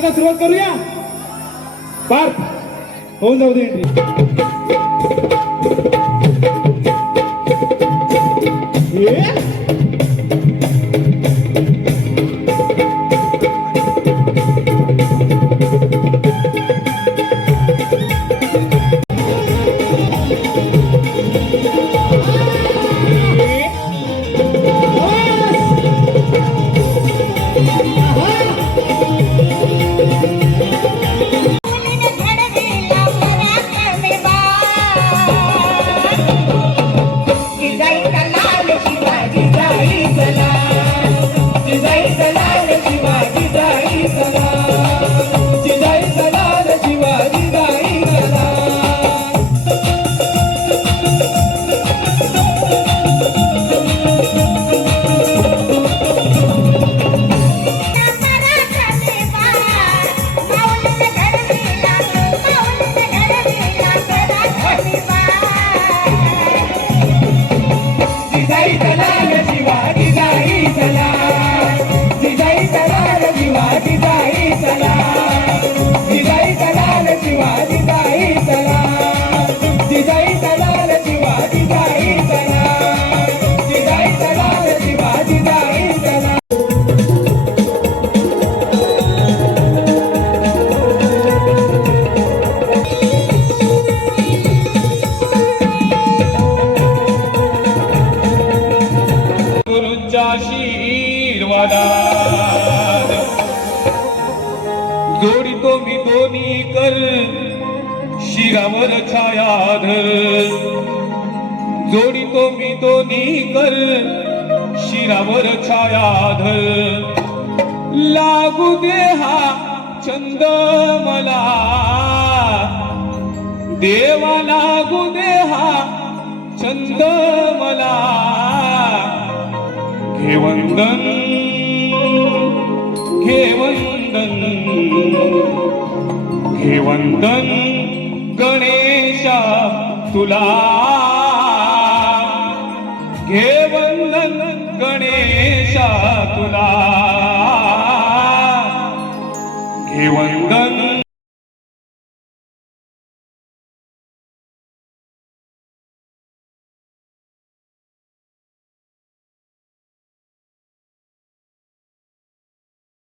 सुरुवात करूया? पार्थ होऊन जाऊ दे एंट्री Oh! आशीर्वादात जोडितो मी दोन्ही कर शिरावर छायाधर जोडितो मी दोन्ही कर शिरावर छायाधर लागू दे हा छंद मला. देवा लागू दे हा छंद मला. घे वंदन घे वंदन घे वंदन गणेशा तुला. घे वंदन गणेशा तुला. घे वंदन